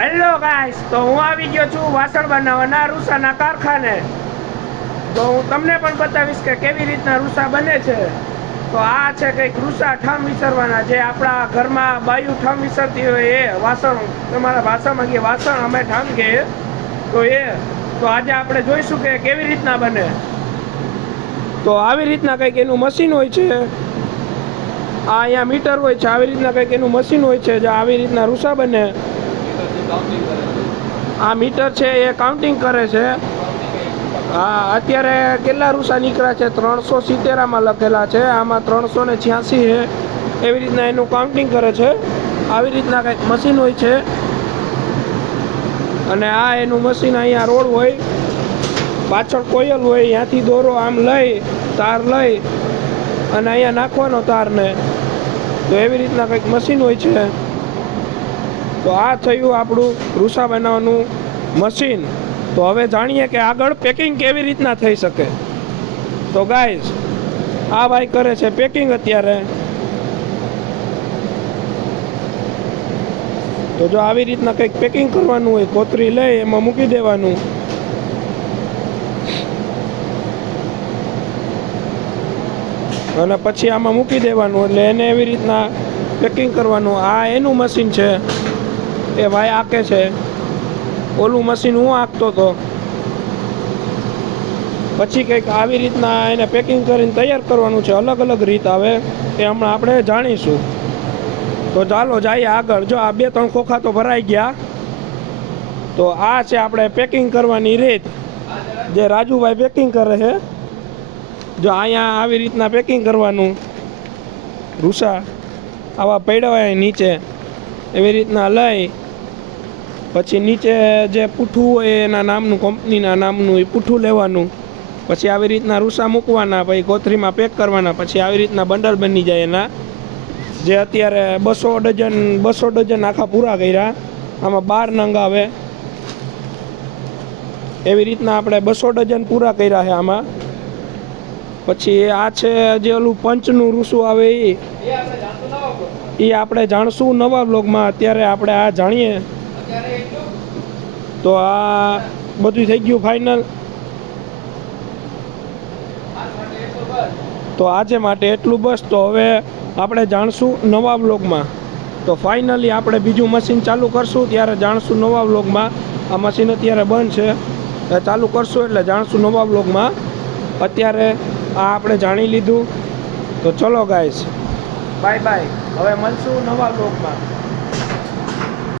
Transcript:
Hello guys તો હું આવી ગયો છું વાસણ બનાવવાના રૂસાના કારખાને. તો હું તમને પણ બતાવીશ કે કેવી રીતના રૂસા બને છે. તો આ છે કંઈક રૂસા ઠામ વિસરવાના, જે આપણા ઘરમાં બાયું ઠામ વિસરતી હોય એ વાસણ, તમારા ભાષામાં કે વાસણ અમે ઠામ કહીએ તો એ, તો આજે આપણે જોઈશું કે કેવી રીતના બને. તો આવી રીતના કંઈક એનું મશીન હોય છે. આ અહીંયા મીટર હોય છે. આવી રીતના કંઈક એનું મશીન હોય છે, જે આવી રીતના રૂસા બને. આ મીટર છે, એ કાઉન્ટિંગ કરે છે. હા, અત્યારે કેટલા રૂસા નીકળ્યા છે? ત્રણસો સિત્તેરામાં લખેલા છે. આમાં ત્રણસો ને છ્યાસી છે. એવી રીતના એનું કાઉન્ટિંગ કરે છે. આવી રીતના કંઈક મશીન હોય છે. અને આ એનું મશીન અહીંયા રોડ હોય. પાછળ કોયલ હોય, ત્યાંથી દોરો આમ લઈ, તાર લઈ, અને અહીંયા નાખવાનો તારને. તો એવી રીતના કંઈક મશીન હોય છે. તો આ થયું આપણું રૂસા બનાવવાનું મશીન. તો હવે જાણીએ કે આગળ પેકિંગ કેવી રીતના થઈ શકે. તો ગાઈઝ, આ ભાઈ કરે છે પેકિંગ અત્યારે. તો જો આવી રીતના કંઈક પેકિંગ કરવાનું હોય, કોતરી લઈ, એમાં મૂકી દેવાનું. અને પછી આમાં મૂકી દેવાનું, એટલે એને એવી રીતના પેકિંગ કરવાનું. આ એનું મશીન છે. એ ભાઈ આંકે છે. ઓલું મશીન હું આંકતો હતો પછી કંઈક આવી રીતના એને પેકિંગ કરીને તૈયાર કરવાનું છે. અલગ અલગ રીત આવે એ હમણાં આપણે જાણીશું. તો ચાલો જઈએ આગળ. જો આ બે ત્રણ ખોખા તો ભરાઈ ગયા. તો આ છે આપણે પેકિંગ કરવાની રીત. જે રાજુભાઈ પેકિંગ કરે છે. જો અહીંયા આવી રીતના પેકિંગ કરવાનું. રૂસા આવા પડ્યા નીચે. એવી રીતના લઈ, પછી નીચે જે પૂઠું હોય એના નામનું કંપનીના નામનું એ પૂઠું લેવાનું. પછી આવી રીતના રૂસા મૂકવાના, પછી કોથરીમાં પેક કરવાના, પછી આવી રીતના બંડલ બની જાય એના. જે અત્યારે બસો ડઝન બસો ડઝન આખા પૂરા કર્યા, આમાં બાર નંગ આવે. એવી રીતના આપણે બસો ડઝન પૂરા કર્યા છે આમાં. પછી આ છે જે ઓલું પંચનું રૂસું આવે એ. એ આપણે જાણશું નવા બ્લોગમાં અત્યારે આપણે આ જાણીએ. તો આ બધું થઈ ગયું ફાઇનલ તો આજે માટે એટલું બસ. તો હવે આપણે જાણશું નવા બ્લોગમાં તો ફાઇનલી આપણે બીજું મશીન ચાલુ કરશું. ત્યારે જાણશું નવા બ્લોગમાં આ મશીન અત્યારે બંધ છે. ચાલુ કરશું એટલે જાણશું નવા બ્લોગમાં અત્યારે આ આપણે જાણી લીધું. તો ચલો ગાઈશ બાય બાય હવે મળશું નવા બ્લોગમાં